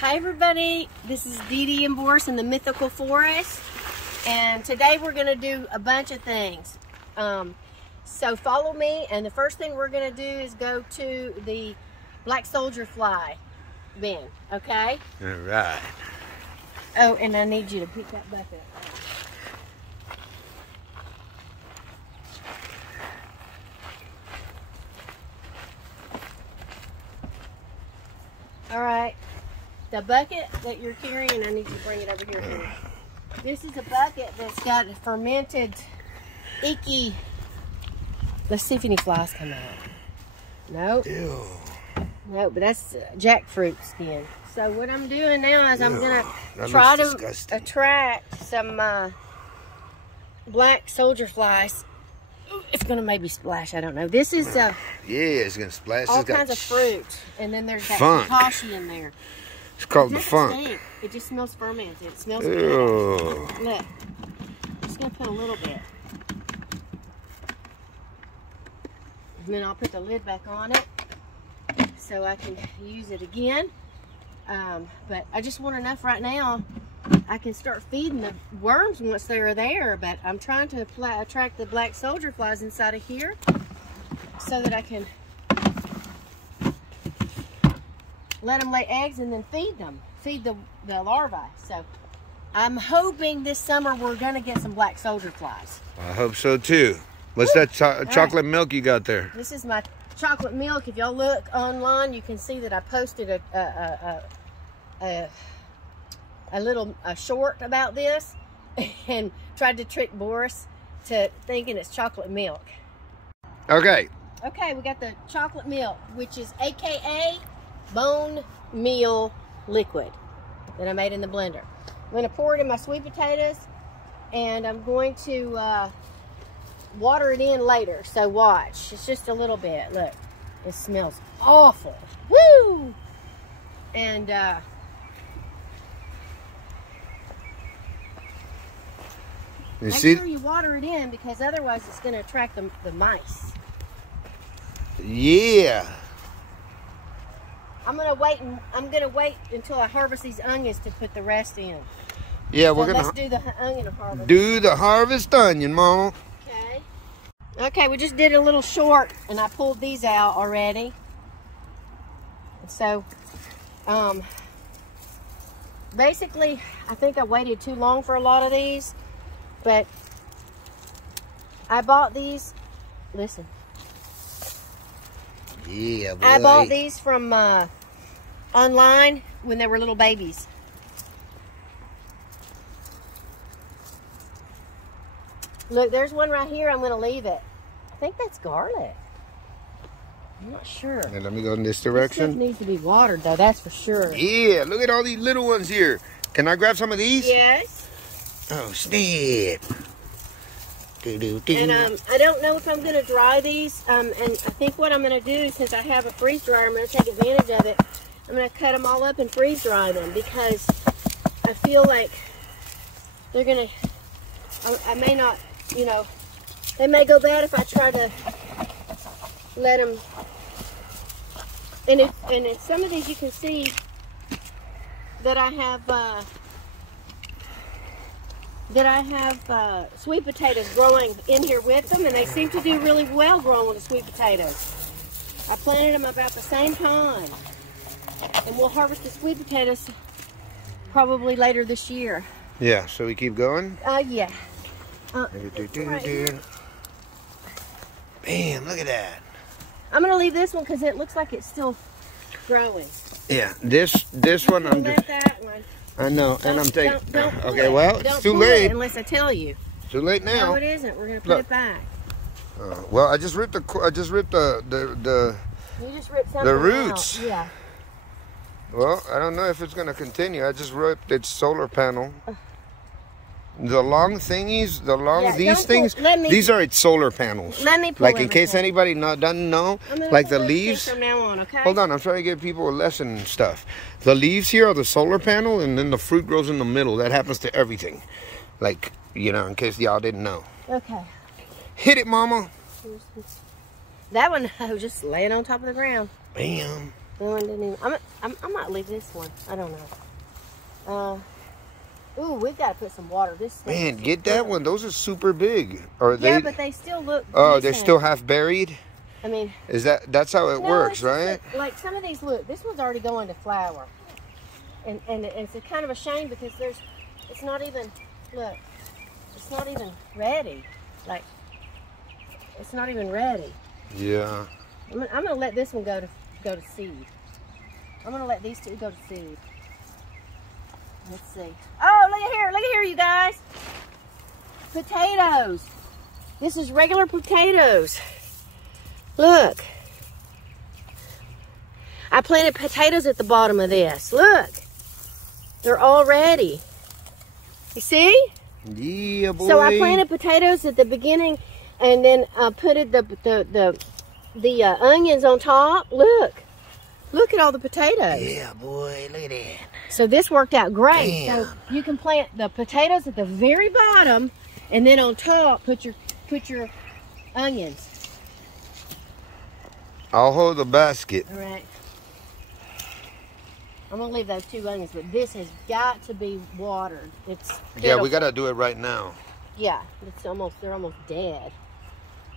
Hi everybody, this is Dee Dee and Boris in the Mythical Forest, and today we're going to do a bunch of things. So follow me, and the first thing we're going to do is go to the black soldier fly bin, okay? All right. Oh, and I need you to pick that bucket up. All right. The bucket that you're carrying, I need you to bring it over here for me. This is a bucket that's got fermented, icky. Let's see if any flies come out. Nope. Ew. No, but that's jackfruit skin. So what I'm doing now is I'm gonna that try looks to disgusting. attract some black soldier flies. Ooh, it's gonna maybe splash. I don't know. This is Yeah, it's gonna splash. all It's got kinds of fruit, and then there's that funk. kashi in there. It's called It the doesn't funk. stink. It just smells fermented. It smells Ew. good. Look, I'm just gonna put a little bit, and then I'll put the lid back on it so I can use it again. But I just want enough right now. I can start feeding the worms once they're there. But I'm trying to attract the black soldier flies inside of here so that I can let them lay eggs and then feed them, feed the larvae. So I'm hoping this summer we're gonna get some black soldier flies. I hope so too. What's that chocolate milk you got there? This is my chocolate milk. If y'all look online, you can see that I posted a little short about this and tried to trick Boris to thinking it's chocolate milk. Okay. Okay, we got the chocolate milk, which is AKA bone meal liquid that I made in the blender. I'm going to pour it in my sweet potatoes, and I'm going to water it in later. So watch. It's just a little bit. Look, it smells awful. Woo! And make sure you water it in, because otherwise it's going to attract the mice. Yeah. I'm gonna wait until I harvest these onions to put the rest in. Yeah, So we're gonna let's do the onion harvest. do the harvest onion, Mama. Okay. Okay, we just did a little short, and I pulled these out already. And so, basically, I think I waited too long for a lot of these, but I bought these. Listen. Yeah, boy. I bought these from online when they were little babies. Look, there's one right here. I'm going to leave it. I think that's garlic. I'm not sure. Now, let me go in this This direction. stuff needs to be watered, though. That's for sure. Yeah, look at all these little ones here. Can I grab some of these? Yes. Oh, snap. And I don't know if I'm going to dry these. And I think what I'm going to do, since I have a freeze dryer, I'm going to take advantage of it. I'm going to cut them all up and freeze dry them, because I feel like they're going to, I may not, you know, they may go bad if I try to let them. And in some of these you can see that I have sweet potatoes growing in here with them, and they seem to do really well growing with the sweet potatoes. I planted them about the same time, and we'll harvest the sweet potatoes probably later this year. Yeah, so we keep going? Yeah. Right here. Bam, look at that. I'm going to leave this one because it looks like it's still growing. Yeah, this one I'm just... That one. I know, and I'm taking... Don't Okay, well, it's too pull late. it unless I tell you. It's too late now. No, it isn't. We're going to put Look. it back. Well, I just ripped the You just ripped something the roots. out. Yeah. Well, I don't know if it's going to continue. I just ripped its solar panel. The long thingies, these things, these are its solar panels. Let me pull like in case everything. anybody doesn't know, I'm gonna like pull the everything leaves. from now on, okay? Hold on, I'm trying to give people a lesson and stuff. The leaves here are the solar panel, and then the fruit grows in the middle. That happens to everything. Like, you know, in case y'all didn't know. Okay. Hit it, Mama. That one, I was just laying on top of the ground. Bam. one didn't even, I might leave this one. I don't know. Ooh, we've got to put some water. This Man, get that one. Those are super big. Are they? Yeah, but they still look Oh, decent. they're still half buried? I mean... That's how it works, right? Like some of these, look, this one's already going to flower. And it's a kind of a shame because it's not even, look, it's not even ready. Like, it's not even ready. Yeah. I'm gonna let this one go to seed. I'm gonna let these two go to seed. Let's see. Oh, look at here, you guys. Potatoes. This is regular potatoes. Look. I planted potatoes at the bottom of this. Look. They're all ready. You see? Yeah, boy. So I planted potatoes at the beginning and then put the onions on top. Look. Look at all the potatoes. Yeah, boy. Look at that. So this worked out great. Damn. So you can plant the potatoes at the very bottom, and then on top put your onions. I'll hold the basket. All right. I'm gonna leave those 2 onions, but this has got to be watered. It's pitiful. Yeah, we gotta do it right now. Yeah, they're almost dead.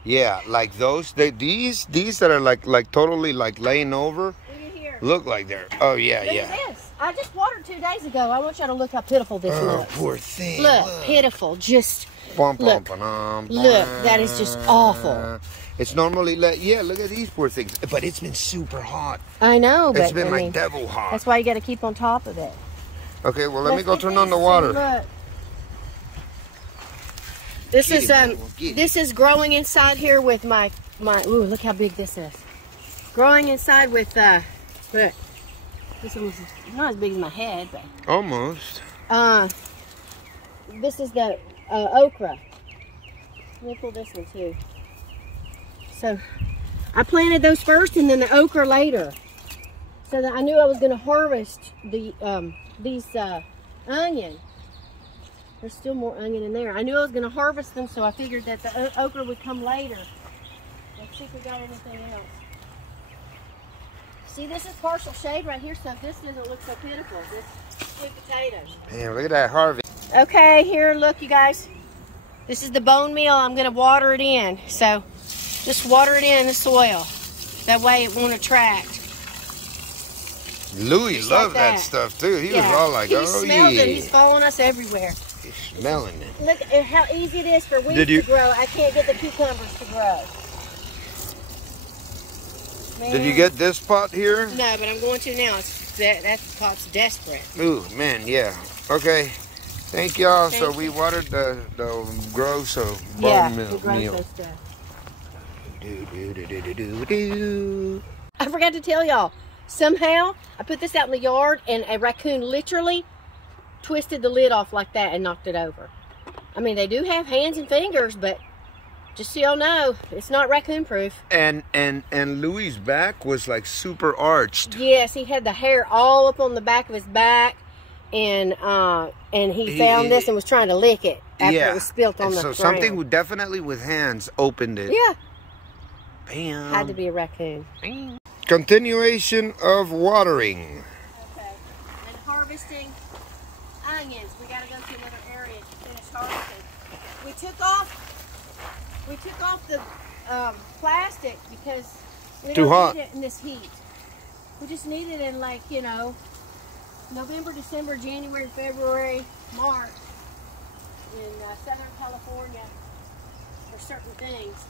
Yeah, like those. These that are like totally like laying over. Look at here. Look like they're. Oh yeah, Look yeah. at this. I just watered 2 days ago. I want y'all to look how pitiful this Oh, looks. poor thing. Look, pitiful. Just Look, look. That is just awful. It's normally like, yeah, look at these poor things. But it's been super hot. I know, but It's been I like mean, devil hot. that's why you got to keep on top of it. Okay, well let me Let's go get turn on the these water. two, look. This is growing inside here with my ooh, look how big this is. Growing inside with look. This one's not as big as my head, but Almost. this is the okra. Let me pull this one too. So I planted those first and then the okra later. So that I knew I was going to harvest the these onion. There's still more onion in there. I knew I was going to harvest them, so I figured that the okra would come later. Let's see if we got anything else. See, this is partial shade right here, so this doesn't look so pitiful. This sweet potatoes. Man, look at that harvest. Okay, here, look, you guys. This is the bone meal. I'm going to water it in. So just water it in the soil. That way it won't attract. Louis Just loved like that stuff too. He was all like, he oh smells yeah. it. He's following us everywhere. He's smelling it. Look at how easy it is for weeds to grow. I can't get the cucumbers to grow. Man. Did you get this pot here? No, but I'm going to now. That pot's desperate. Ooh, man, yeah. Okay. Thank y'all. So we watered the gross of bone meal. I forgot to tell y'all. Somehow, I put this out in the yard and a raccoon literally twisted the lid off like that and knocked it over. I mean, they do have hands and fingers, but just so y'all know, it's not raccoon proof. And Louis' back was like super arched. Yes, he had the hair all up on the back of his back, and he found this and was trying to lick it after it was spilt on the ground. So something definitely with hands opened it. Yeah. Bam. Had to be a raccoon. Continuation of watering. Okay. And harvesting onions. We got to go to another area to finish harvesting. We took off the plastic because we don't need it in this heat. We just need it in, like, you know, November, December, January, February, March in Southern California for certain things.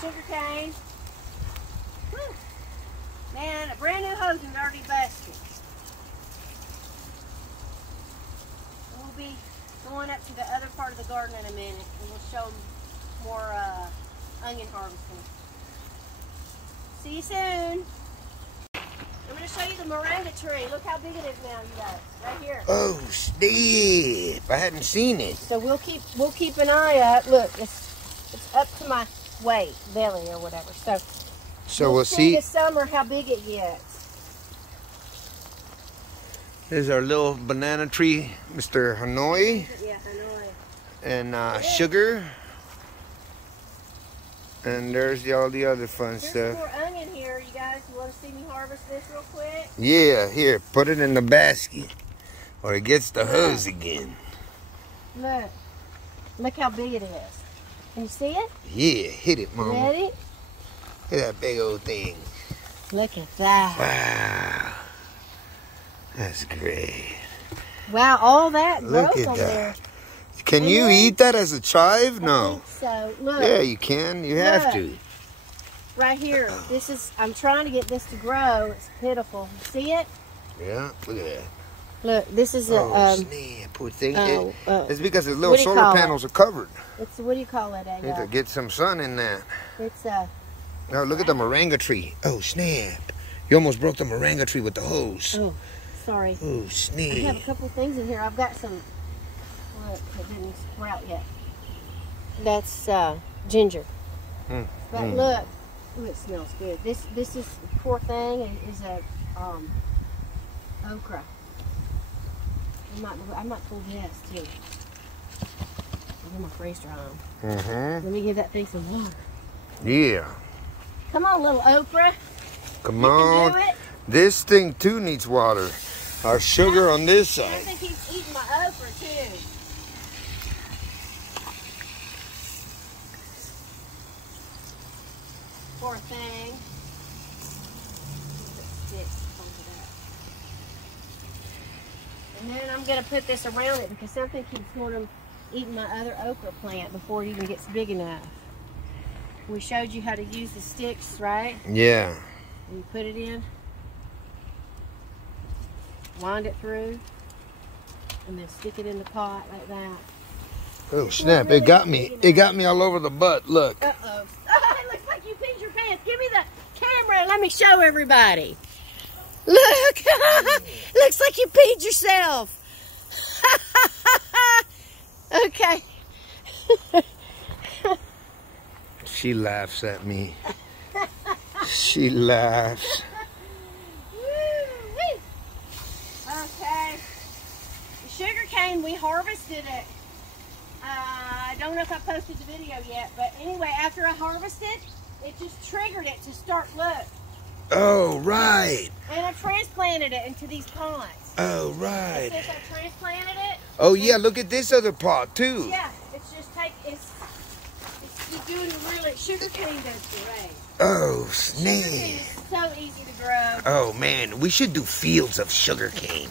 Sugar cane. Whew. Man, a brand new hose and already busted. We'll be going up to the other part of the garden in a minute and we'll show them more onion harvesting. See you soon. I'm going to show you the moringa tree. Look how big it is now, you guys. Right here. Oh, snap. I hadn't seen it. So we'll keep an eye up. Look, it's up to my weight, belly or whatever. So we'll see this summer how big it gets. There's our little banana tree, Mr. Hanoi. Yeah, Hanoi. And sugar. And there's all the other fun There's stuff. some more onion here, you guys. You want to see me harvest this real quick? Yeah, here, put it in the basket. Or it gets the hose again. Look. Look how big it is. Can you see it? Yeah, hit it, Mama. Ready? Look at that big old thing. Look at that. Wow. That's great. Wow, all that Look growth at on that. there. Can you eat that as a chive? No. So, look. Yeah, you can. You have to. Right here. This is, I'm trying to get this to grow. It's pitiful. You see it? Yeah, look at that. Look, this is a, snap, poor thing. It's because the little what do you solar call panels are covered. it's, what do you call it? Need to get some sun in that. It's a, Now look at the moringa tree. Oh, snap. You almost broke the moringa tree with the hose. oh, sorry. Oh, I have a snap. couple things in here. I've got some, look, that didn't sprout yet. That's ginger. But look, ooh, it smells good. This is, poor thing, is a okra. I might pull this too. I'll do my freeze dry on. Let me give that thing some water. Yeah. Come on, little okra. Come You on. can do it. This thing too needs water. Our sugar on this I side. think he's eating my okra too. Poor thing. And then I'm going to put this around it because something keeps going to eating my other okra plant before it even gets big enough. We showed you how to use the sticks, right? Yeah. And you put it in, wind it through, and then stick it in the pot like that. Oh, snap. It got me. It got me all over the butt. Look. Uh-oh. Oh, it looks like you peed your pants. Give me the camera and let me show everybody. Look. Looks like you peed yourself. Okay. She laughs at me. She laughs. Woo-wee. Okay. The sugar cane, we harvested it. I don't know if I posted the video yet, but anyway, after I harvested, it just triggered it to start, look. Oh, right. And I transplanted it into these ponds. Oh, right. Since I transplanted it. Oh, yeah, look at this other pot, too. Yeah, it's just it's doing really, sugar cane does great. Oh, Sugar cane snap. is so easy to grow. Oh, man, we should do fields of sugar cane.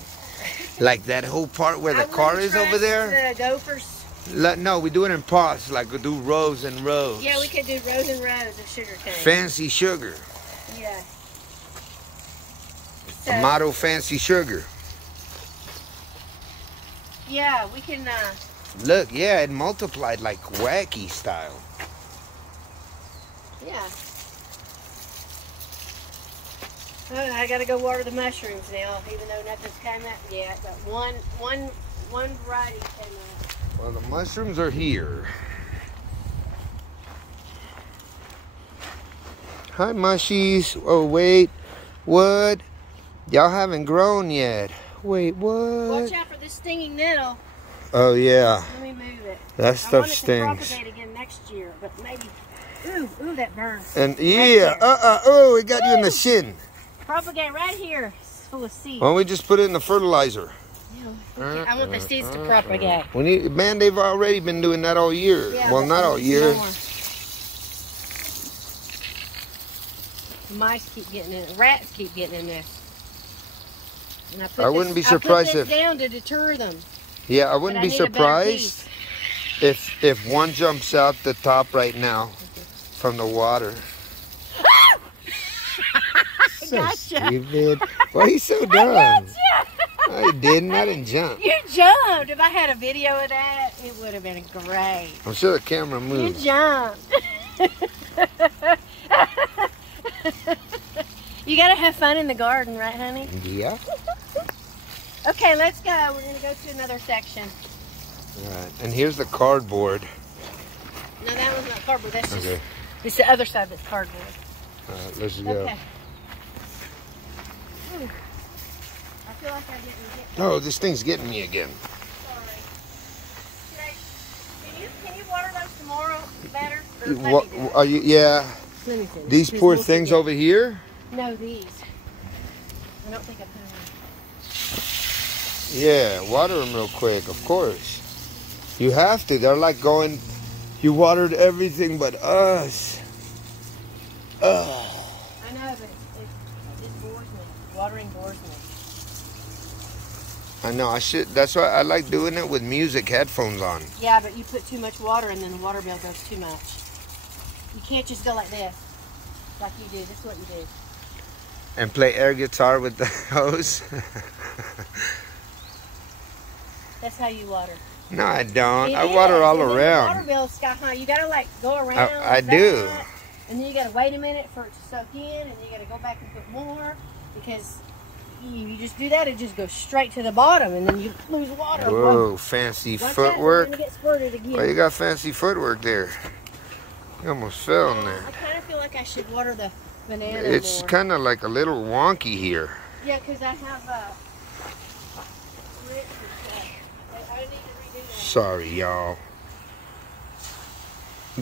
Like that whole part where the car is over there. The gophers. No, we do it in pots, like we do rows and rows. Yeah, we could do rows and rows of sugar cane. Fancy sugar. Yeah. So, Amato fancy sugar. yeah, we can, Look, yeah, it multiplied like wacky style. yeah. Oh, I gotta go water the mushrooms now, even though nothing's come up yet. But one variety came up. Well, the mushrooms are here. Hi, mushies. Oh, wait. What? Y'all haven't grown yet. Wait, what? Watch out for this stinging nettle. Oh, yeah. Let me move it. That stuff I stings. want it to propagate again next year, but maybe. Ooh, that burns. And yeah, oh, it got you in the shin. Propagate right here. It's full of seeds. Why don't we just put it in the fertilizer? Yeah, I want the seeds to propagate. We need, man, they've already been doing that all year. Yeah, well, but not all year. more. Mice keep getting in. Rats keep getting in there. And I wouldn't be surprised I put if this down to deter them. Yeah, I wouldn't be surprised if one jumps out the top right now from the water. So Gotcha. stupid. Why are you so dumb? I didn't. I didn't jump. You jumped. If I had a video of that, it would have been great. I'm sure the camera You moved. jumped. You gotta have fun in the garden, right, honey? Yeah. Okay, let's go. We're gonna go to another section. All right. And here's the cardboard. No, that one's not cardboard. That's just, Okay. it's the other side that's cardboard. All right, let's go. Okay. Ooh. I feel like I didn't get Oh, this thing's getting me again. sorry. Can you water those tomorrow better? Or what are you? Yeah. Let me finish. These poor things over here. No, these. I don't think I put them in. Yeah, water them real quick, of course. You have to. They're like going. You watered everything but us. I know, but it bores me. Watering bores me. I know. I should. That's why I like doing it with music headphones on. Yeah, but you put too much water and then the water bill goes too much. You can't just go like this, like you do. This is what you do. And play air guitar with the hose. That's how you water. No, I don't. I water all around. The water bill is sky high. You gotta like go around. I do. And then you gotta wait a minute for it to soak in, and then you gotta go back and put more because you just do that, it just goes straight to the bottom, and then you lose water. Whoa, fancy footwork. Get spurted again. Well, you got fancy footwork there. You almost fell in there. I kind of feel like I should water the banana It's more. kind of like a little wonky here. Yeah, because I have roots and stuff. I need to redo that. Sorry, y'all.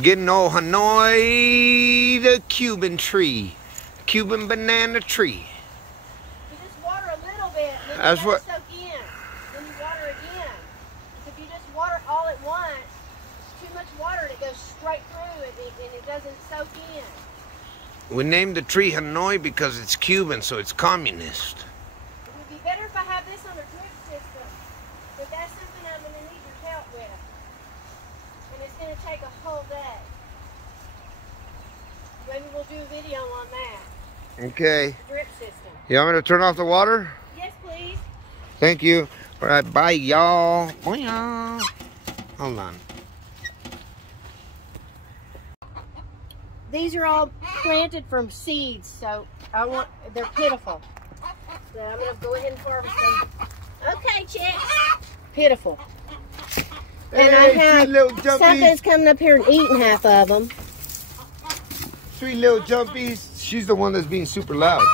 Getting old Hanoi, the Cuban tree. Cuban banana tree. You just water a little bit, then That's you what. soak in. Then you water again. If you just water all at once, too much water and it goes straight through and it doesn't soak in. We named the tree Hanoi because it's Cuban, so it's communist. It would be better if I have this on a drip system. But that's something I'm going to need your help with. And it's going to take a whole day. Maybe we'll do a video on that. Okay. Drip system. You want me to turn off the water? Yes, please. Thank you. All right, bye, y'all. Bye, y'all. Hold on. These are all planted from seeds, so they're pitiful. So I'm going to go ahead and harvest them. Okay, chicks. Pitiful. And I have something's coming up here and eating half of them. 3 little jumpies. She's the one that's being super loud.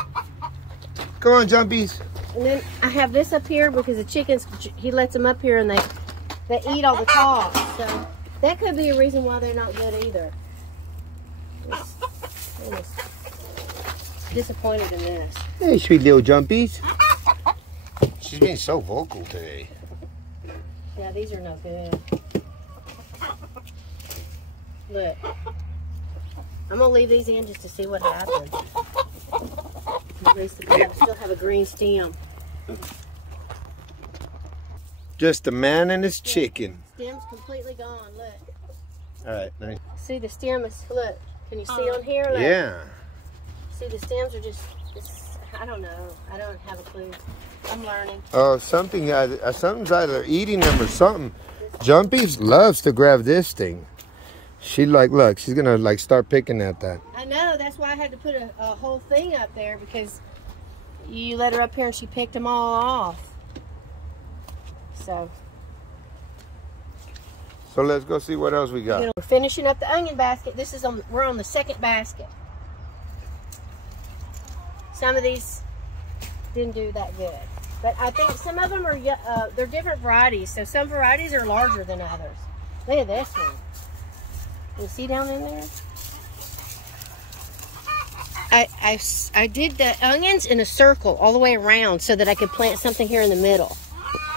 Come on, jumpies. And then I have this up here because the chickens, he lets them up here and they eat all the tops. So that could be a reason why they're not good either. I'm disappointed in this. Hey, sweet little jumpies. She's being so vocal today. Yeah, these are no good. Look. I'm going to leave these in just to see what happens. At least I still have a green stem. Just a man and his chicken. Stem's completely gone, look. All right, nice. See, the stem is, look. Can you see on here? Look. Yeah. See, the stems are just, I don't know. I don't have a clue. I'm learning. Oh, something's either eating them or something. Jumpies loves to grab this thing. She look, she's gonna start picking at that. I know, that's why I had to put a whole thing up there because you let her up here and she picked them all off. So let's go see what else we got. we're finishing up the onion basket. We're on the second basket. Some of these didn't do that good, but I think some of them are they're different varieties. So some varieties are larger than others. Look at this one. Can you see down in there? I did the onions in a circle all the way around so that I could plant something here in the middle.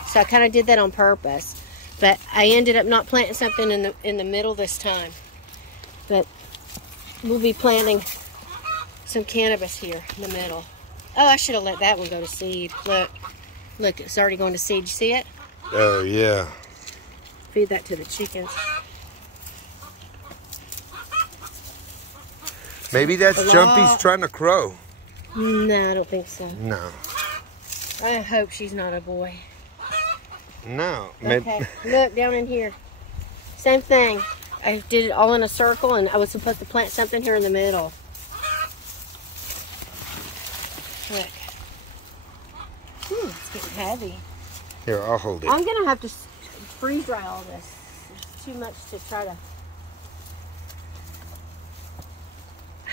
So I kind of did that on purpose. But I ended up not planting something in the middle this time. But we'll be planting some cannabis here in the middle. Oh, I should have let that one go to seed. Look, it's already going to seed. You see it? Oh, yeah. Feed that to the chickens. Maybe that's Jumpy's trying to crow. No, I don't think so. No. I hope she's not a boy. No. Okay, look down in here. Same thing. I did it all in a circle and I was supposed to plant something here in the middle. Look. It's getting heavy. Here, I'll hold it. I'm going to have to freeze dry all this. It's too much to try to...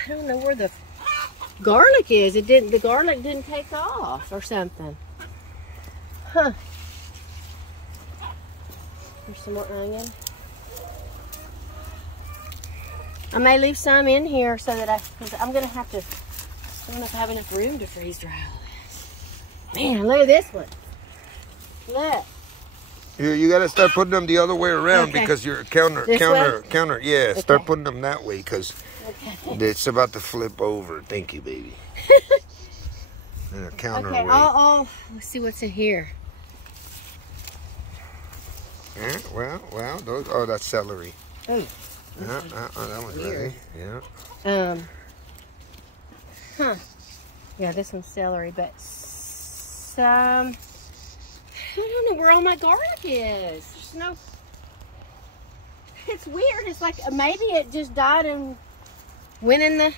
I don't know where the garlic is. The garlic didn't take off or something. Huh. There's some more onion. I may leave some in here so that I'm going to have to, I don't know if I have enough room to freeze dry all this. Man, look at this one. Look. You got to start putting them the other way around because you're counter. Yeah, start putting them that way because it's about to flip over. Thank you, baby. Counter okay, way. Let's see what's in here. Yeah, well, those. Oh, that's celery. Oh, that one's ready. Yeah. Yeah, this one's celery, but some. I don't know where all my garlic is. There's no. It's weird. It's like maybe it just died and went in the.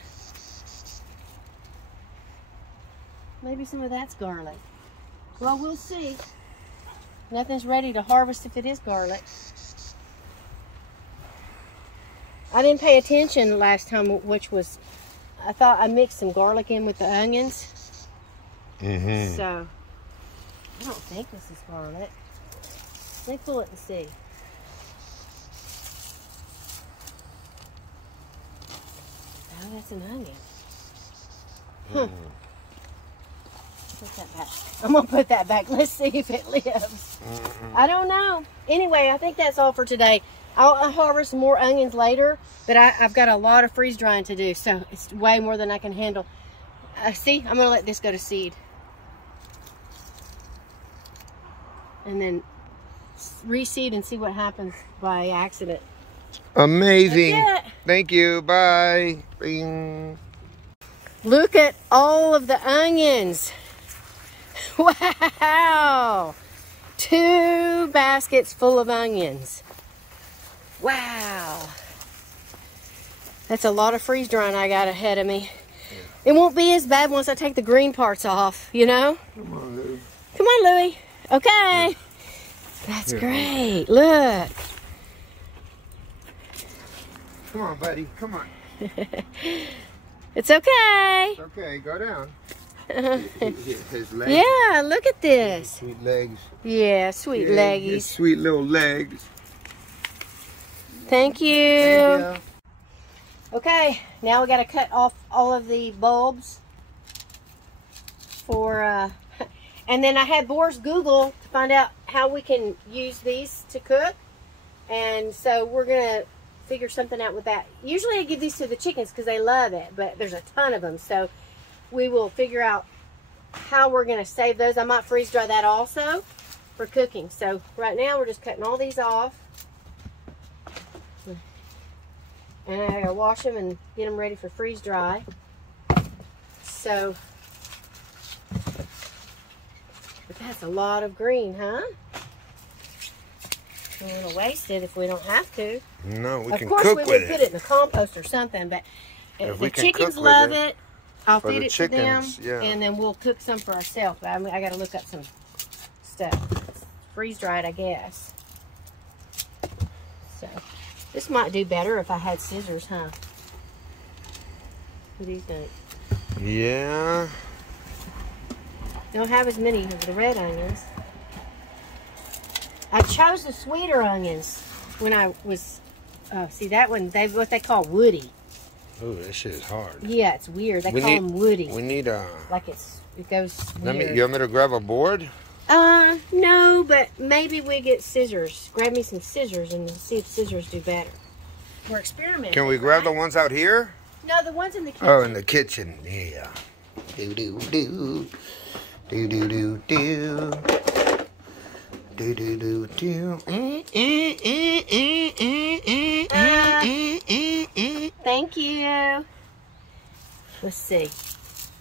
Maybe some of that's garlic. Well, we'll see. Nothing's ready to harvest if it is garlic. I didn't pay attention last time, which was, I thought I mixed some garlic in with the onions. So, I don't think this is garlic. Let me pull it and see. Oh, that's an onion. Put that back. I'm gonna put that back. Let's see if it lives. I don't know. Anyway, I think that's all for today. I'll harvest more onions later, but I've got a lot of freeze drying to do, so it's way more than I can handle. See, I'm gonna let this go to seed, and then reseed and see what happens by accident. Amazing. Thank you. Bye. Bing. Look at all of the onions. Wow. 2 baskets full of onions. Wow. That's a lot of freeze drying I got ahead of me. It won't be as bad once I take the green parts off, you know? Come on, Louie. Come on, Louie. Okay. That's great. Look. Come on, buddy. Come on. It's okay. It's okay. Go down. His legs. Yeah, look at this. Sweet legs. Yeah, sweet leggies. His sweet little legs. Thank you. Thank you. Okay, now we got to cut off all of the bulbs for, and then I had Boris Google to find out how we can use these to cook. And so we're going to figure something out with that. Usually I give these to the chickens because they love it, but there's a ton of them. So we will figure out how we're going to save those. I might freeze dry that also for cooking. So right now we're just cutting all these off. And I gotta wash them and get them ready for freeze dry. So, but that's a lot of green, huh? Don't want to waste it if we don't have to. No, we can cook with it. Of course, we would put it in the compost or something, but if the chickens love it, I'll feed it to them, and then we'll cook some for ourselves. But I gotta look up some stuff. Freeze dry it, I guess. So. This might do better if I had scissors, huh? What do you think? Yeah. Don't have as many of the red onions. I chose the sweeter onions when I was, see that one, what they call woody. Oh, that shit is hard. Yeah, it's weird. They call them woody. We need a... Like it goes weird. You want me to grab a board? No, but maybe we get scissors. Grab me some scissors and see if scissors do better. We're experimenting. Can we grab the ones out here? No, the ones in the kitchen. Oh, in the kitchen. Yeah. Do do do. Do do do do. Do do do do. Thank you. Let's see.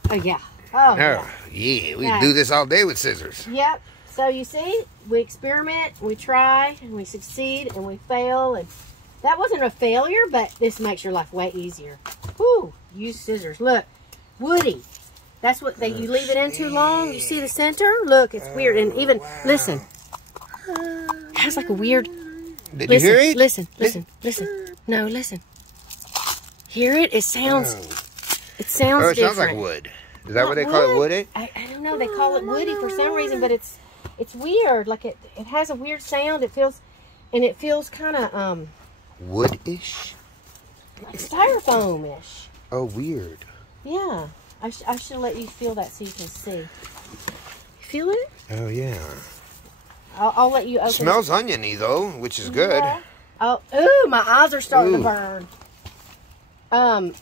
Oh yeah. Oh yeah. We can do this all day with scissors. Yep. So you see, we experiment, we try, and we succeed, and we fail. And that wasn't a failure, but this makes your life way easier. Whew. Use scissors. Look, woody. That's what you leave it in too long. You see the center? Look, it's weird. And even listen, it has like a weird. Did you hear it? Listen. No, listen. Hear it? It sounds. It sounds different. Sounds like wood. Is that what they call it, woody? I don't know. They call it woody for some reason, but it's weird. Like it has a weird sound. It feels kind of woodish. like styrofoam-ish. Oh, weird. Yeah. I should let you feel that so you can see. You feel it? Oh, yeah. I'll let you open it. Smells oniony, though, which is good. Yeah. Oh, ooh, my eyes are starting to burn.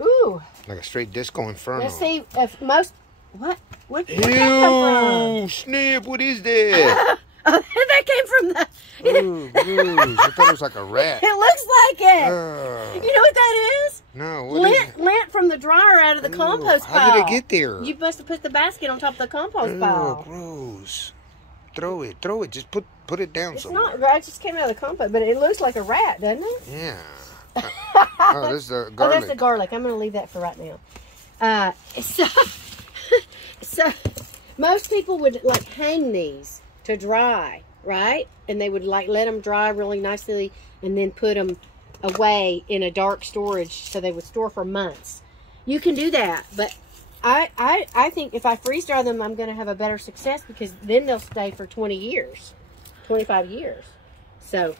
Ooh. Like a straight disco inferno. Let's see if most... What? Where'd that come Ew, snap, what is that? that came from the... Ooh, gross. I thought it was like a rat. It looks like it. You know what that is? No, what is it? Lint from the dryer out of the compost pile. How did it get there? You must have put the basket on top of the compost pile. Oh, gross. Throw it. Just put it down somewhere. It's not, it just came out of the compost, but it looks like a rat, doesn't it? Yeah. Oh, this is the garlic. Oh, that's the garlic. I'm going to leave that for right now. So most people would like hang these to dry, right? And they would like let them dry really nicely and then put them away in a dark storage so they would store for months. You can do that, but I think if I freeze dry them, I'm going to have a better success because then they'll stay for 20 years, 25 years. So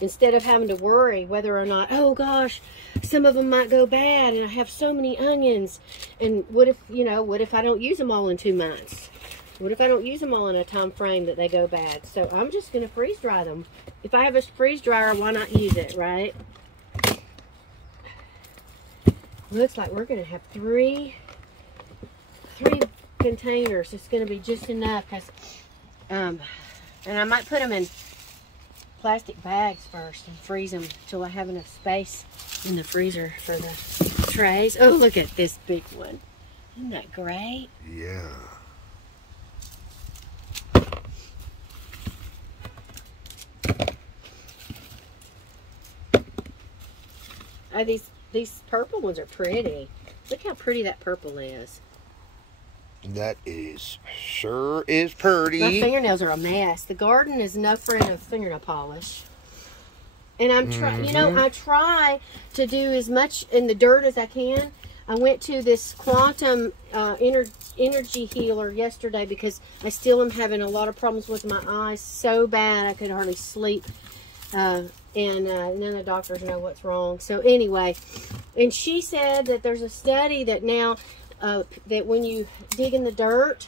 instead of having to worry whether or not, oh gosh, some of them might go bad and I have so many onions, and what if I don't use them all in 2 months? What if I don't use them all in a time frame that they go bad? So I'm just going to freeze dry them. If I have a freeze dryer, why not use it, right? Looks like we're going to have three containers. It's going to be just enough. And I might put them in plastic bags first and freeze them till I have enough space in the freezer for the trays. Oh, look at this big one. Isn't that great? Yeah. Oh, these purple ones are pretty. Look how pretty that purple is. That sure is pretty. My fingernails are a mess. The garden is no friend of fingernail polish. And I'm trying, I try to do as much in the dirt as I can. I went to this quantum energy healer yesterday because I still am having a lot of problems with my eyes so bad I could hardly sleep. And none of the doctors know what's wrong. So anyway, and she said that there's a study that now that when you dig in the dirt,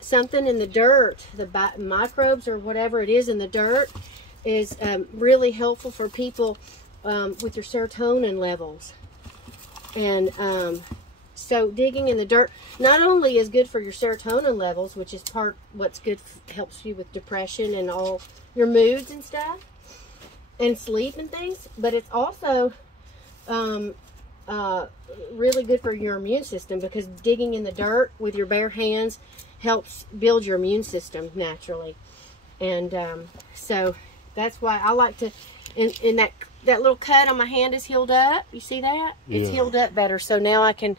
something in the dirt, the microbes or whatever it is in the dirt is really helpful for people with your serotonin levels. And so digging in the dirt not only is good for your serotonin levels, which is what's good, helps you with depression and all your moods and stuff and sleep and things, but it's also really good for your immune system because digging in the dirt with your bare hands helps build your immune system naturally. And so that's why I like to, and that little cut on my hand is healed up. You see that? Yeah. It's healed up better. So now I can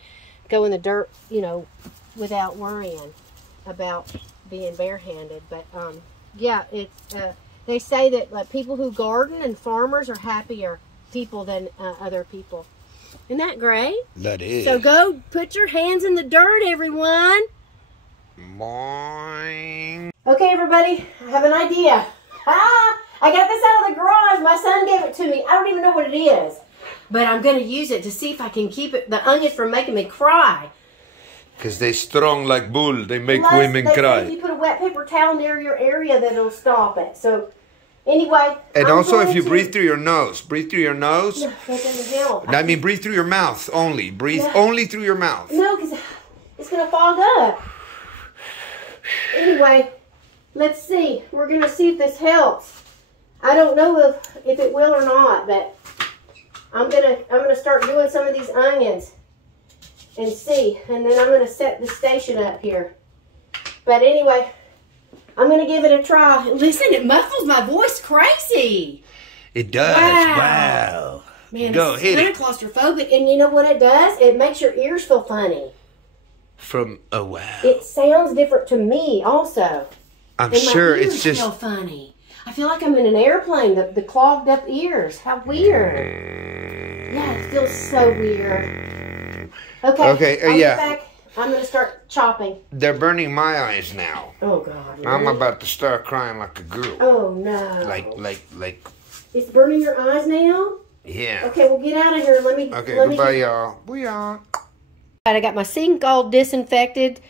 go in the dirt, without worrying about being barehanded. But yeah, it's they say that like people who garden and farmers are happier people than other people. Isn't that great? That is. So go put your hands in the dirt, everyone. Boing. Okay, everybody, I have an idea. I got this out of the garage. My son gave it to me. I don't even know what it is. But I'm going to use it to see if I can keep the onions from making me cry. Because they strong like bull. They make women cry. If you put a wet paper towel near your area, then it'll stop it. So, anyway. And also if you breathe through your nose. Breathe through your nose. No, that doesn't help. I mean, breathe through your mouth only. Breathe only through your mouth. No, because it's going to fog up. Anyway, let's see. We're going to see if this helps. I don't know if it will or not, but I'm gonna start doing some of these onions and see, and then I'm gonna set the station up here. But anyway, I'm gonna give it a try. Listen, it muffles my voice crazy. It does. Wow. Man, it's kind of claustrophobic, and you know what it does? It makes your ears feel funny. Wow. It sounds different to me, also. I'm sure my ears it's just feel funny. I feel like I'm in an airplane, the clogged up ears. How weird. Yeah, it feels so weird. Okay, I'll get back. I'm going to start chopping. They're burning my eyes now. Oh, God. Really? I'm about to start crying like a girl. Oh, no. Like. It's burning your eyes now? Yeah. Okay, we'll get out of here. Okay, goodbye, y'all. Booyah. I got my sink all disinfected,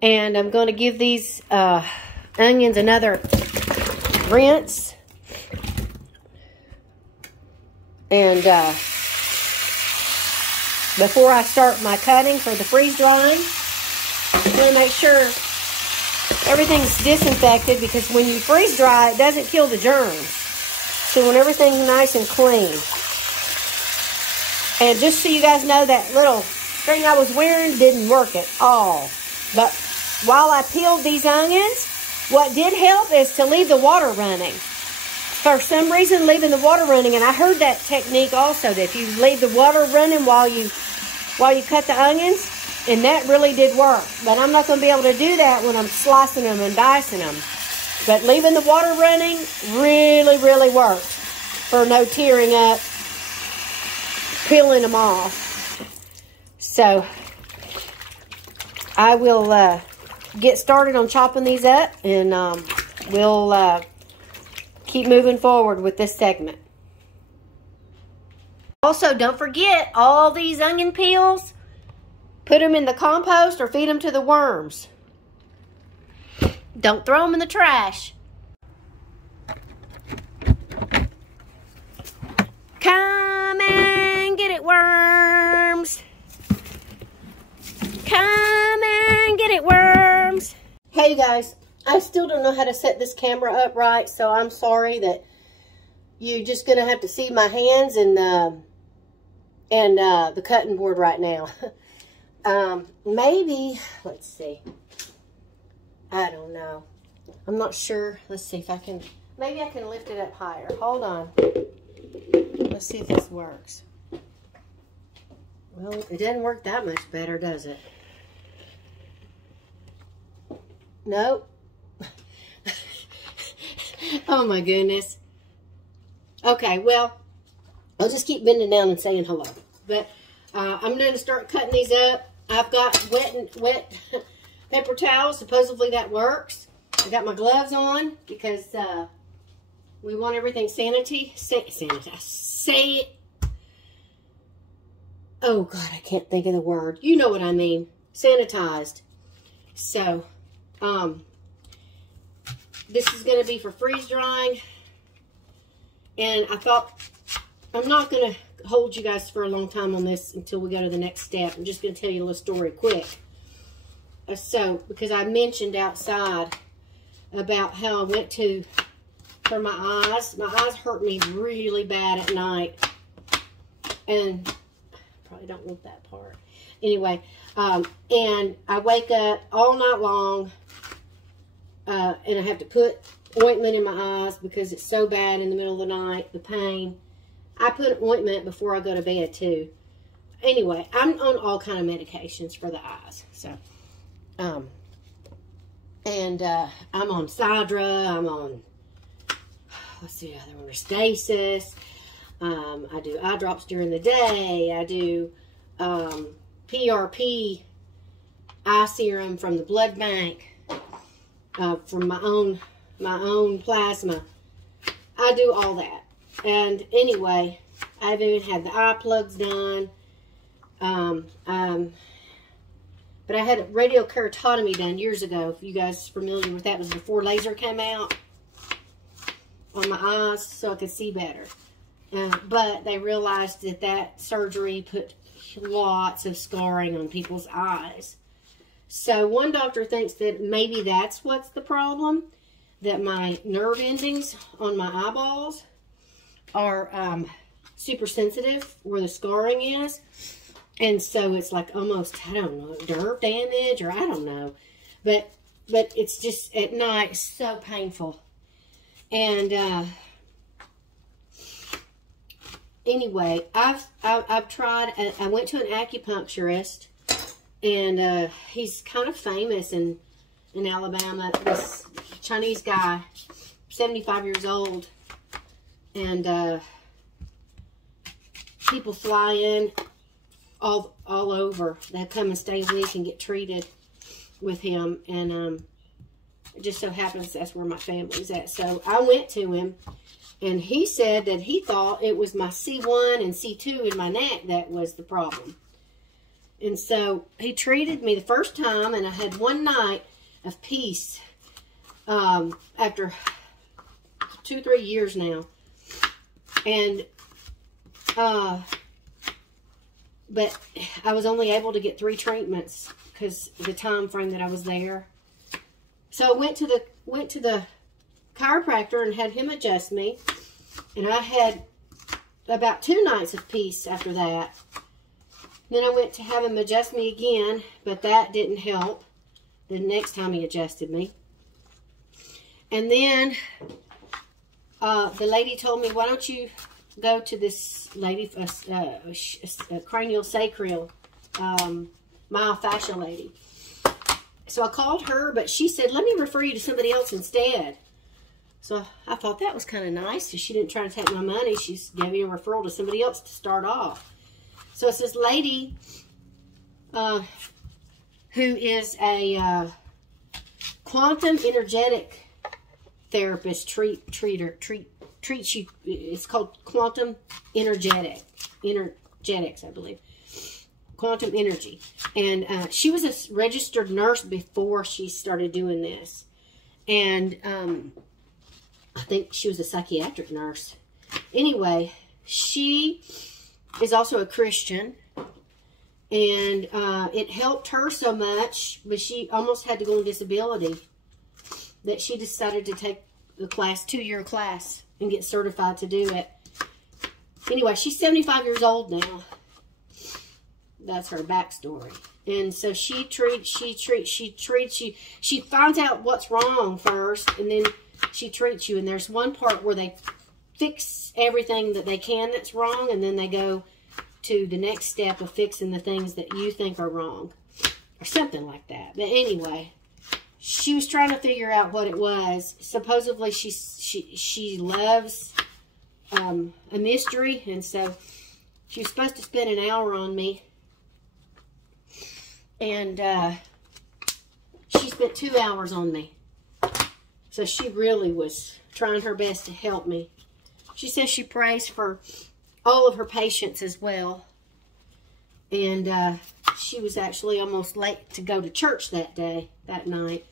and I'm going to give these onions another rinse. And before I start my cutting for the freeze drying, I'm going to make sure everything's disinfected, because when you freeze dry, it doesn't kill the germs. So when everything's nice and clean. And just so you guys know, that little thing I was wearing didn't work at all. But while I peeled these onions, what did help is to leave the water running. For some reason, leaving the water running, and I heard that technique also, that if you leave the water running while you cut the onions, and that really did work. But I'm not going to be able to do that when I'm slicing them and dicing them. But leaving the water running really, really worked for no tearing up, peeling them off. So I will get started on chopping these up, and we'll keep moving forward with this segment. Also, don't forget all these onion peels, put them in the compost or feed them to the worms. Don't throw them in the trash. Come and get it, worms. Come and get it, worms. Hey, you guys, I still don't know how to set this camera up right, so I'm sorry that you're just going to have to see my hands and the cutting board right now. Maybe, let's see. I don't know. I'm not sure. Let's see if I can, maybe I can lift it up higher. Hold on. Let's see if this works. Well, it doesn't work that much better, does it? Nope. Oh my goodness. Okay, well, I'll just keep bending down and saying hello. But I'm going to start cutting these up. I've got wet paper towels. Supposedly that works. I got my gloves on because we want everything sanitized. Oh God, I can't think of the word. You know what I mean. Sanitized. So, this is going to be for freeze drying. And I thought, I'm not going to hold you guys for a long time on this until we go to the next step. I'm just going to tell you a little story quick. Because I mentioned outside about how I went for my eyes. My eyes hurt me really bad at night. And probably don't want that part. Anyway, and I wake up all night long, and I have to put ointment in my eyes because it's so bad in the middle of the night, the pain. I put ointment before I go to bed too. Anyway, I'm on all kind of medications for the eyes. So, I'm on Sidra. I'm on, let's see, the other one, Restasis. I do eye drops during the day. I do PRP eye serum from the blood bank, from my own plasma. I do all that. And anyway, I've even had the eye plugs done. But I had a radiokeratotomy done years ago. If you guys are familiar with that, it was before laser came out on my eyes so I could see better. But they realized that surgery put lots of scarring on people's eyes. So one doctor thinks that maybe that's what's the problem, that my nerve endings on my eyeballs are super sensitive where the scarring is. And so it's like almost, I don't know, nerve damage, or I don't know. But it's just at night so painful. And anyway, I've tried. I went to an acupuncturist, and he's kind of famous in Alabama. This Chinese guy, 75 years old, and people fly in all over. They come and stay a week and get treated with him, and It just so happens that's where my family's at. So I went to him, and he said that he thought it was my C1 and C2 in my neck that was the problem. And so he treated me the first time, and I had one night of peace after 2-3 years now. And but I was only able to get 3 treatments because of the time frame that I was there. So I went to the chiropractor and had him adjust me, and I had about 2 nights of peace after that. Then I went to have him adjust me again, but that didn't help the next time he adjusted me. And then the lady told me, why don't you go to this lady, cranial sacral myofascial lady. So I called her, but she said, let me refer you to somebody else instead. So I thought that was kind of nice. She didn't try to take my money. She gave me a referral to somebody else to start off. So it's this lady who is a quantum energetic therapist, treats you. It's called quantum energetics, I believe. Quantum energy. And she was a registered nurse before she started doing this. And I think she was a psychiatric nurse. Anyway, she is also a Christian, and it helped her so much, but she almost had to go on disability, that she decided to take the class, 2-year class, and get certified to do it. Anyway, she's 75 years old now. That's her backstory. And so she finds out what's wrong first, and then she treats you. And there's one part where they fix everything that they can that's wrong, and then they go to the next step of fixing the things that you think are wrong, or something like that. But anyway, she was trying to figure out what it was. Supposedly she loves a mystery, and so she was supposed to spend an hour on me, and she spent 2 hours on me. So she really was trying her best to help me. She says she prays for all of her patients as well. And she was actually almost late to go to church that night,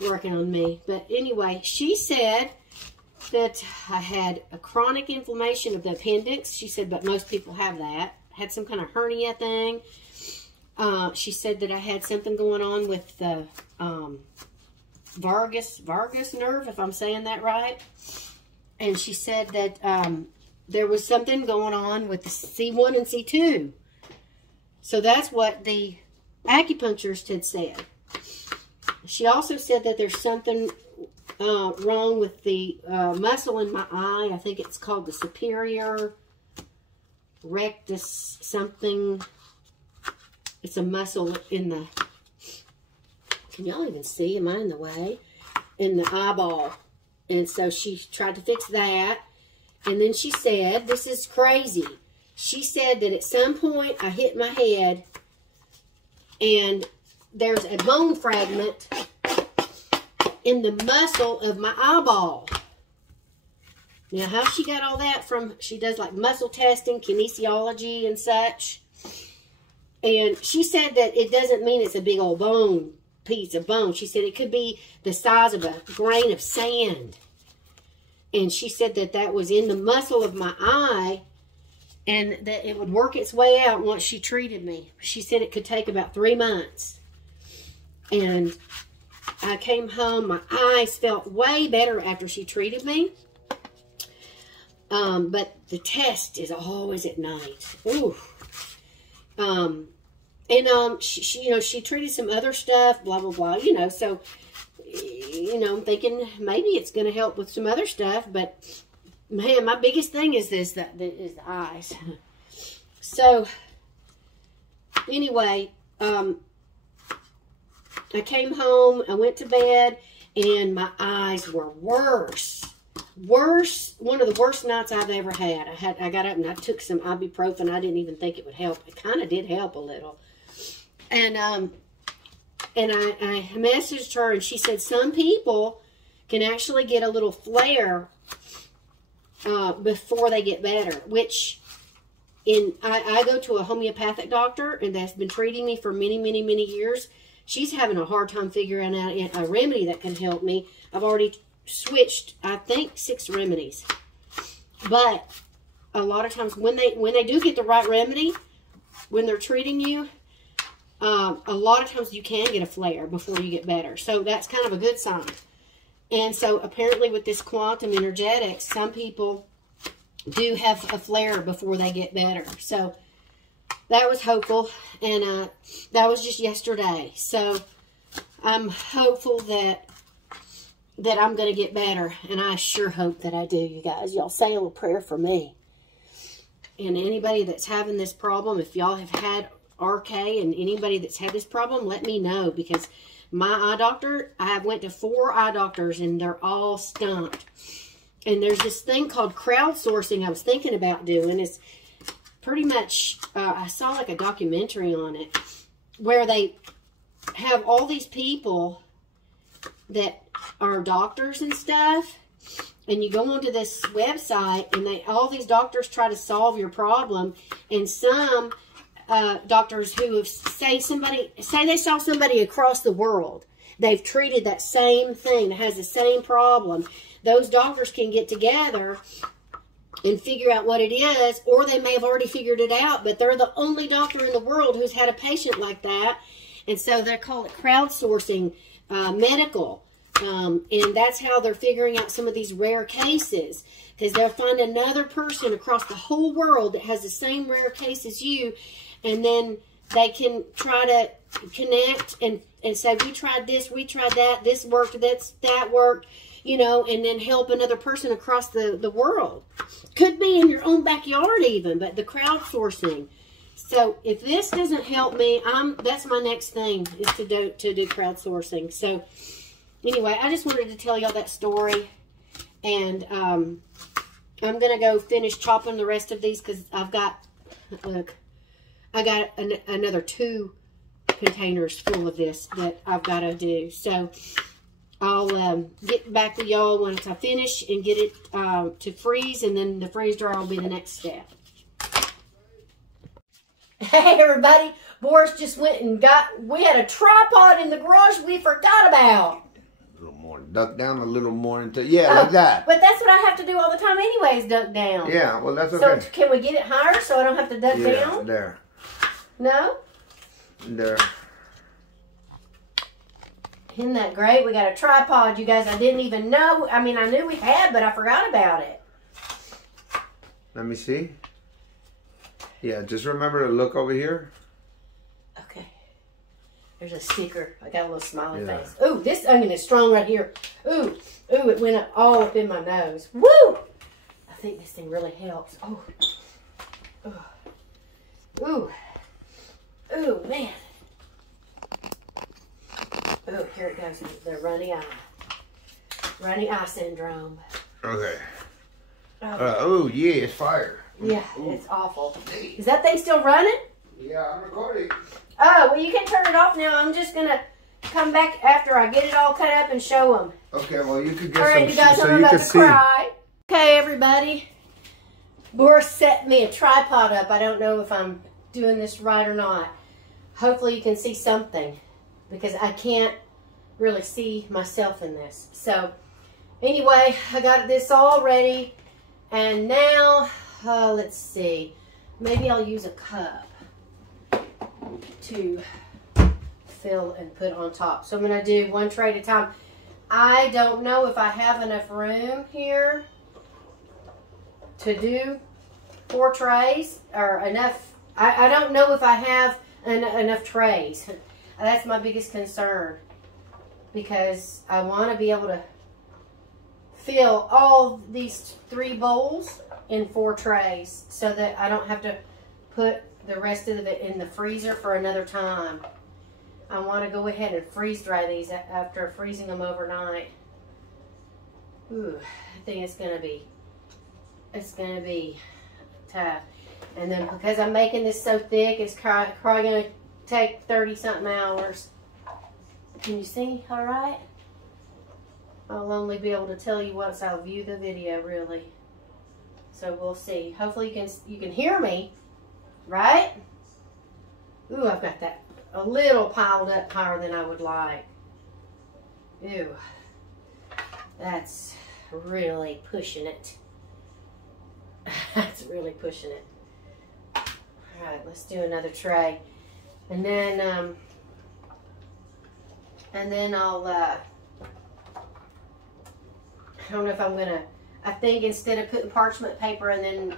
working on me. But anyway, she said that I had a chronic inflammation of the appendix. She said, but most people have that. Had some kind of hernia thing. She said that I had something going on with the vagus nerve, if I'm saying that right. And she said that there was something going on with the C1 and C2. So that's what the acupuncturist had said. She also said that there's something wrong with the muscle in my eye. I think it's called the superior rectus something. It's a muscle in the, can y'all even see? Am I in the way? In the eyeball. And so she tried to fix that. And then she said, this is crazy. She said that at some point I hit my head and there's a bone fragment in the muscle of my eyeball. Now, how she got all that from, she does like muscle testing, kinesiology and such. And she said that it doesn't mean it's a big old bone, piece of bone. She said it could be the size of a grain of sand. And she said that that was in the muscle of my eye, and that it would work its way out once she treated me. She said it could take about 3 months. And I came home, my eyes felt way better after she treated me. But the test is always at night. Ooh. She treated some other stuff, blah, blah, blah, you know, so, you know, I'm thinking maybe it's going to help with some other stuff, but, man, my biggest thing is is the eyes. So, anyway, I came home, I went to bed, and my eyes were worse. One of the worst nights I've ever had. I got up and I took some ibuprofen. I didn't even think it would help. It kind of did help a little. And And I messaged her, and she said some people can actually get a little flare before they get better, which I go to a homeopathic doctor, and that's been treating me for many, many, many years. She's having a hard time figuring out a remedy that can help me. I've already switched, I think, 6 remedies. But a lot of times when they do get the right remedy, when they're treating you, a lot of times you can get a flare before you get better. So that's kind of a good sign. And so apparently with this quantum energetics, some people do have a flare before they get better. So that was hopeful. And that was just yesterday. So I'm hopeful that I'm going to get better. And I sure hope that I do, you guys. Y'all say a little prayer for me. And anybody that's having this problem, if y'all have had RK and anybody that's had this problem, let me know, because my eye doctor, I went to 4 eye doctors and they're all stumped. And there's this thing called crowdsourcing I was thinking about doing. It's pretty much, I saw like a documentary on it where they have all these people that are doctors and stuff, and you go onto this website and all these doctors try to solve your problem. And some doctors who have say they saw somebody across the world, they've treated that same thing that has the same problem. Those doctors can get together and figure out what it is, or they may have already figured it out, but they're the only doctor in the world who's had a patient like that. And so they call it crowdsourcing medical. And that's how they're figuring out some of these rare cases, because they'll find another person across the whole world that has the same rare case as you, and then they can try to connect and say, we tried this, we tried that, this worked, that worked, you know, and then help another person across the world. Could be in your own backyard even, but the crowdsourcing. So if this doesn't help me, that's my next thing, is to do crowdsourcing. So anyway, I just wanted to tell y'all that story. And I'm going to go finish chopping the rest of these, because I've got, look, I got another 2 containers full of this that I've got to do. So I'll get back with y'all once I finish and get it to freeze, and then the freeze dryer will be the next step. Hey everybody, Boris just went and we had a tripod in the garage we forgot about. A little more, duck down a little more into, like that. But that's what I have to do all the time anyways, duck down. Yeah, well that's okay. So can we get it higher so I don't have to duck down? There. No? There. Isn't that great? We got a tripod, you guys. I didn't even know. I mean, I knew we had, but I forgot about it. Let me see. Yeah, just remember to look over here. Okay. There's a sticker. I got a little smiley face. Ooh, this onion is strong right here. Ooh, it went all up in my nose. Woo! I think this thing really helps. Oh. Ooh. Ooh, man. Oh, here it goes. The runny eye. Runny eye syndrome. Okay. Oh, yeah, it's fire. Yeah, it's awful. Is that thing still running? Yeah, I'm recording. Oh, well, you can turn it off now. I'm just going to come back after I get it all cut up and show them. Okay, well, you could get all right, you guys, I'm about to cry. Okay, everybody. Boris set me a tripod up. I don't know if I'm doing this right or not. Hopefully you can see something, because I can't really see myself in this. So, anyway, I got this all ready. And now, let's see. Maybe I'll use a cup to fill and put on top. So I'm going to do one tray at a time. I don't know if I have enough room here to do 4 trays, or enough. I don't know if I have enough trays. That's my biggest concern, because I want to be able to fill all these 3 bowls in 4 trays, so that I don't have to put the rest of it in the freezer for another time. I want to go ahead and freeze dry these after freezing them overnight. Ooh, I think it's gonna be tough. And then because I'm making this so thick, it's probably gonna take 30-something hours. Can you see all right? I'll only be able to tell you once I view the video, really. So we'll see. Hopefully you can hear me, right? Ooh, I've got that a little piled up higher than I would like. Ew. That's really pushing it. That's really pushing it. All right, let's do another tray. And then I'll, I don't know if I'm gonna, I think instead of putting parchment paper and then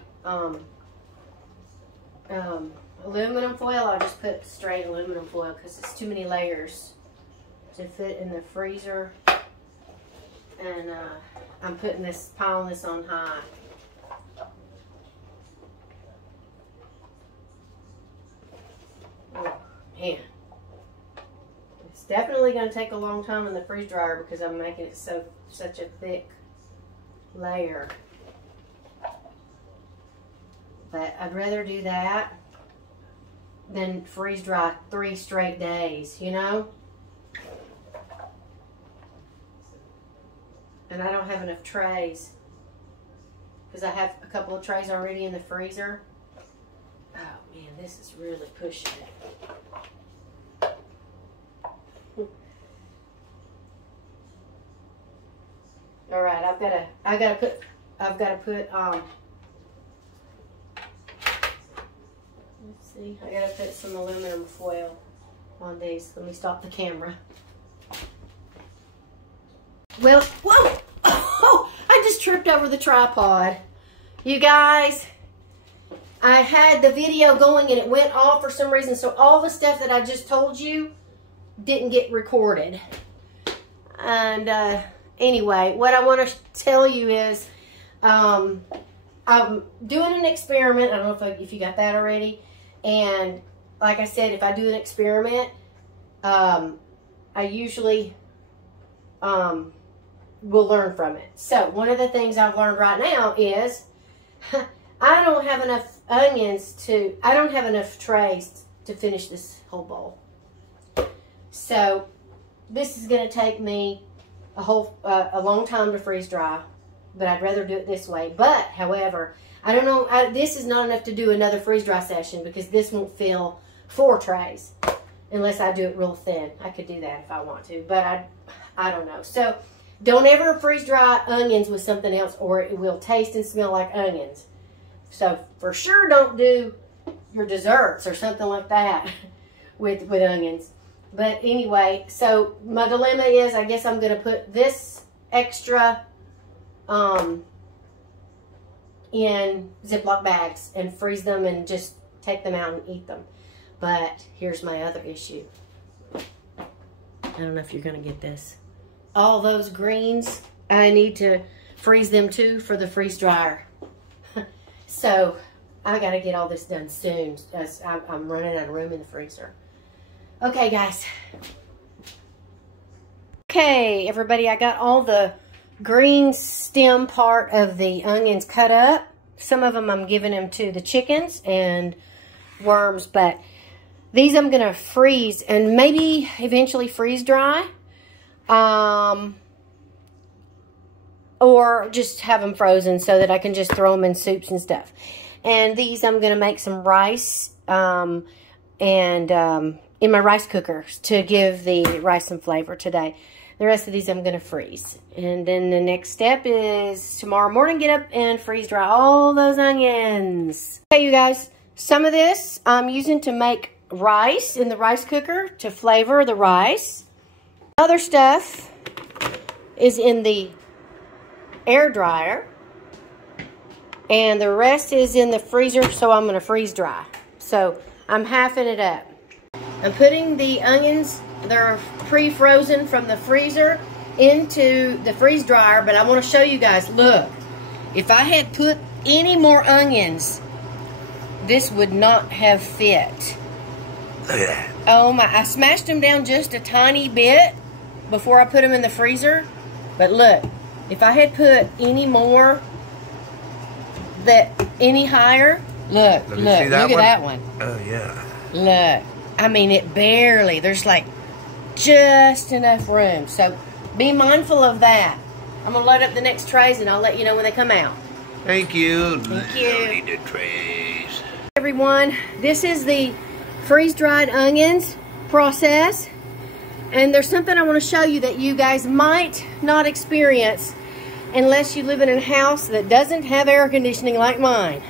aluminum foil, I'll just put straight aluminum foil because it's too many layers to fit in the freezer. And I'm putting this, piling this on high. Oh, man. It's definitely going to take a long time in the freeze dryer because I'm making it such a thick layer. But I'd rather do that than freeze dry 3 straight days, you know? And I don't have enough trays because I have a couple of trays already in the freezer. Oh man, this is really pushing it. All right, I've got to put let's see, I got to put some aluminum foil on these. Let me stop the camera. Well, whoa! Oh, I just tripped over the tripod. You guys, I had the video going and it went off for some reason, so all the stuff that I just told you didn't get recorded. And anyway, what I want to tell you is I'm doing an experiment. I don't know if you got that already. And like I said, if I do an experiment, I usually will learn from it. So one of the things I've learned right now is I don't have enough I don't have enough trays to finish this whole bowl. So this is going to take me a long time to freeze dry, but I'd rather do it this way. But however, I don't know, this is not enough to do another freeze dry session because this won't fill 4 trays unless I do it real thin. I could do that if I want to, but I don't know. So don't ever freeze dry onions with something else or it will taste and smell like onions. So for sure don't do your desserts or something like that with onions. But anyway, so my dilemma is I guess I'm going to put this extra in Ziploc bags and freeze them and just take them out and eat them. But here's my other issue. I don't know if you're going to get this. All those greens, I need to freeze them too for the freeze dryer. So I got to get all this done soon as I'm running out of room in the freezer. Okay, guys. Okay, everybody, I got all the green stem part of the onions cut up. Some of them I'm giving them to the chickens and worms, but these I'm going to freeze and maybe eventually freeze dry. Or just have them frozen so that I can just throw them in soups and stuff. And these I'm going to make some rice in my rice cooker to give the rice some flavor today. The rest of these I'm going to freeze. And then the next step is tomorrow morning get up and freeze dry all those onions. Okay, you guys, some of this I'm using to make rice in the rice cooker to flavor the rice. Other stuff is in the air dryer. And the rest is in the freezer, so I'm going to freeze dry. So I'm halving it up. I'm putting the onions, they're pre-frozen from the freezer, into the freeze dryer. But I want to show you guys, look, if I had put any more onions, this would not have fit. Oh my, I smashed them down just a tiny bit before I put them in the freezer. But look, if I had put any more, any higher, look at that one. Oh yeah. Look, I mean it barely, there's like just enough room. So be mindful of that. I'm gonna load up the next trays and I'll let you know when they come out. Thank you. Thank you. Loading the trays. Everyone, this is the freeze-dried onions process. And there's something I want to show you that you guys might not experience unless you live in a house that doesn't have air conditioning like mine.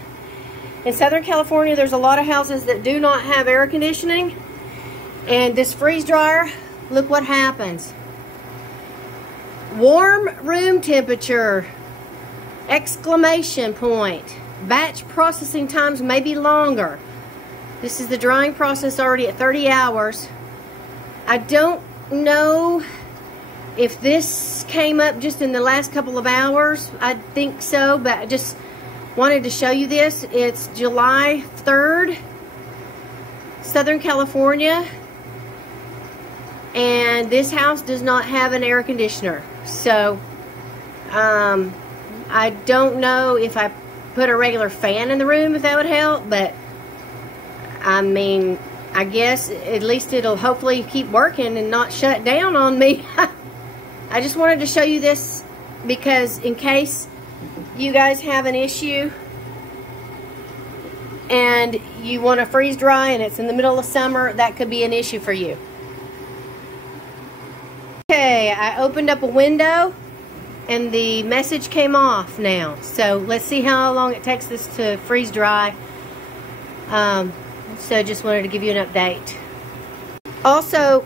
In Southern California, there's a lot of houses that do not have air conditioning. And this freeze dryer, look what happens. Warm room temperature, exclamation point. Batch processing times may be longer. This is the drying process already at 30 hours. I don't know if this came up just in the last couple of hours. I think so, but I just wanted to show you this. It's July 3rd, Southern California, and this house does not have an air conditioner. So I don't know if I put a regular fan in the room, if that would help, but I mean, I guess at least it'll hopefully keep working and not shut down on me. I just wanted to show you this because in case you guys have an issue and you want to freeze dry and it's in the middle of summer, that could be an issue for you. Okay, I opened up a window and the message came off now. So let's see how long it takes this to freeze dry. So just wanted to give you an update. Also,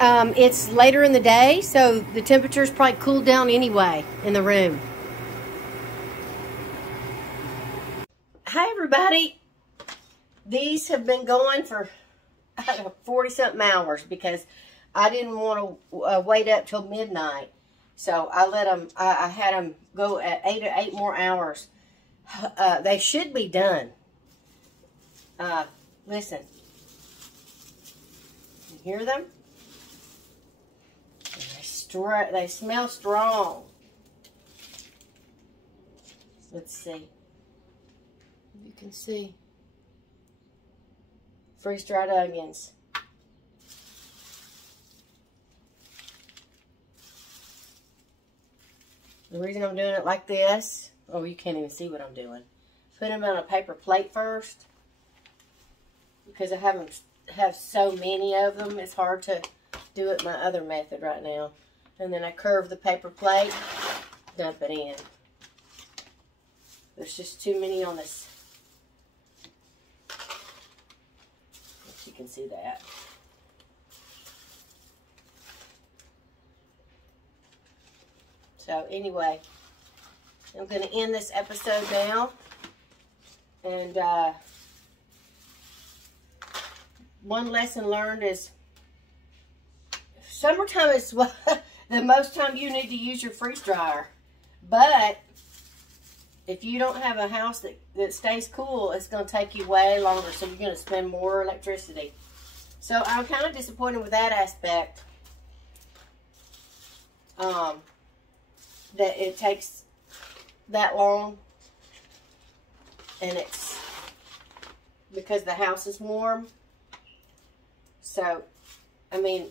it's later in the day, so the temperature's probably cooled down anyway in the room. Hi everybody. These have been going for 40-something hours because I didn't want to wait up till midnight. So I let them, I had them go at 8 more hours. They should be done. Listen. You hear them? They smell strong. Let's see. You can see. Freeze-dried onions. The reason I'm doing it like this, oh, you can't even see what I'm doing. Put them on a paper plate first. Because I have so many of them, it's hard to do it my other method right now. And then I curve the paper plate, dump it in. There's just too many on this. If you can see that. So anyway, I'm going to end this episode now. And one lesson learned is summertime is the most time you need to use your freeze dryer. But if you don't have a house that stays cool, it's going to take you way longer. So you're going to spend more electricity. So I'm kind of disappointed with that aspect. That it takes that long. And it's because the house is warm. So, I mean,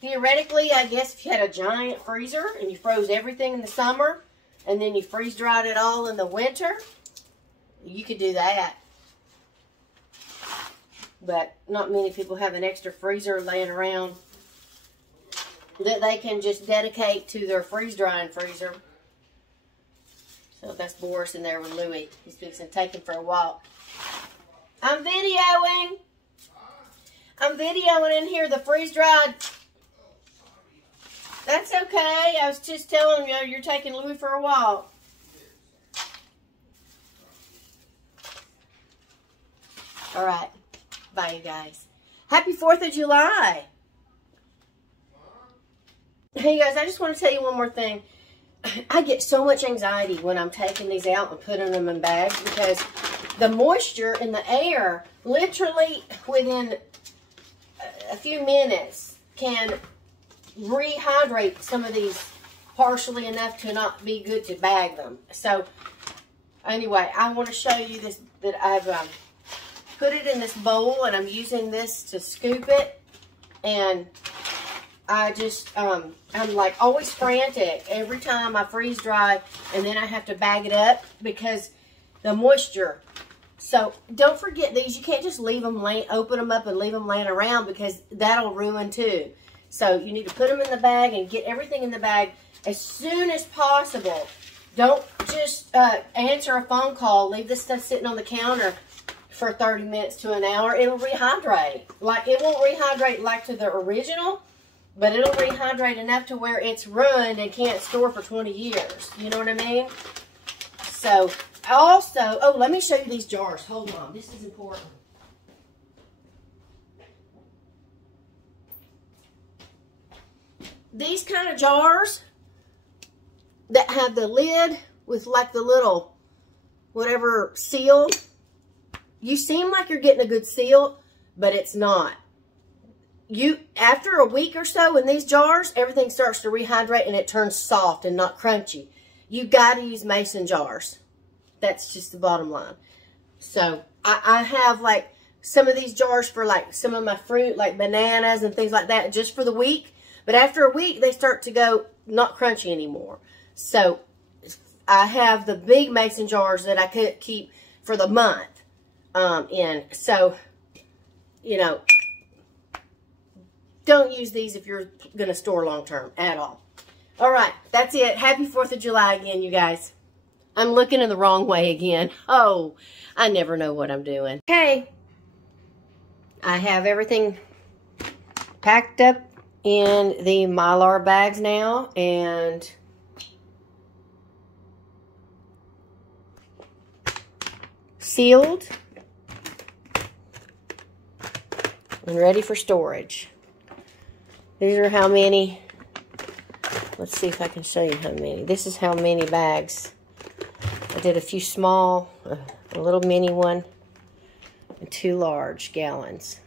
theoretically, I guess if you had a giant freezer and you froze everything in the summer and then you freeze dried it all in the winter, you could do that. But not many people have an extra freezer laying around that they can just dedicate to their freeze drying freezer. So that's Boris in there with Louie. He's fixing to take him for a walk. I'm videoing. I'm videoing in here the freeze dried. That's okay. I was just telling you you're taking Louie for a walk. All right. Bye, you guys. Happy 4th of July. Hey, guys, I just want to tell you one more thing. I get so much anxiety when I'm taking these out and putting them in bags because the moisture in the air, literally within a few minutes, can rehydrate some of these partially enough to not be good to bag them. So, anyway, I want to show you this, that I've put it in this bowl and I'm using this to scoop it. And I just, I'm like always frantic every time I freeze dry, and then I have to bag it up because the moisture. So don't forget these. You can't just leave them open them up and leave them laying around, because that'll ruin too. So you need to put them in the bag and get everything in the bag as soon as possible. Don't just answer a phone call, leave this stuff sitting on the counter for 30 minutes to an hour. It'll rehydrate. Like, it won't rehydrate like to the original, but it'll rehydrate enough to where it's ruined and can't store for 20 years. You know what I mean? So, also, oh, let me show you these jars. Hold on. This is important. These kind of jars that have the lid with like the little whatever seal, you seem like you're getting a good seal, but it's not. After a week or so in these jars, everything starts to rehydrate and it turns soft and not crunchy. You got to use mason jars. That's just the bottom line. So I have like some of these jars for like some of my fruit, like bananas and things like that, just for the week. But after a week, they start to go not crunchy anymore. So I have the big mason jars that I could keep for the month in. So, you know, don't use these if you're going to store long term at all. All right, that's it. Happy 4th of July again, you guys. I'm looking in the wrong way again. Oh, I never know what I'm doing. Okay, I have everything packed up in the Mylar bags now, and sealed and ready for storage. These are how many. Let's see if I can show you how many. This is how many bags. I did a few small, a little mini one, and 2 large gallons.